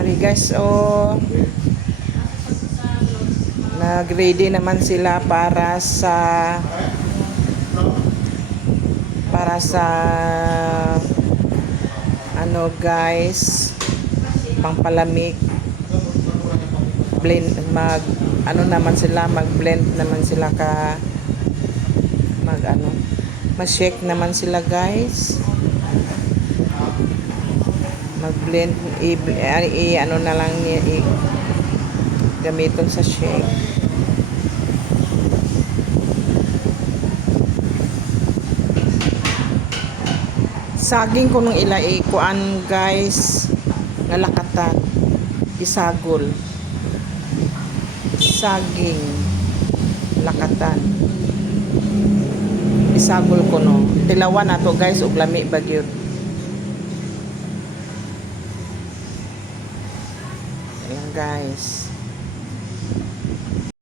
Ari guys, oh, nag-ready naman sila para sa ano guys, pangpalamig. Blend naman sila, mag-blend naman sila ma-shake naman sila guys. Mag-blend na lang niya gamiton sa shake. Saging ko nung kuan guys, nalakatan, isagol. Saging lakatan. Isagol ko no. Tilawan nato guys ug lami bagyod. Ayan guys.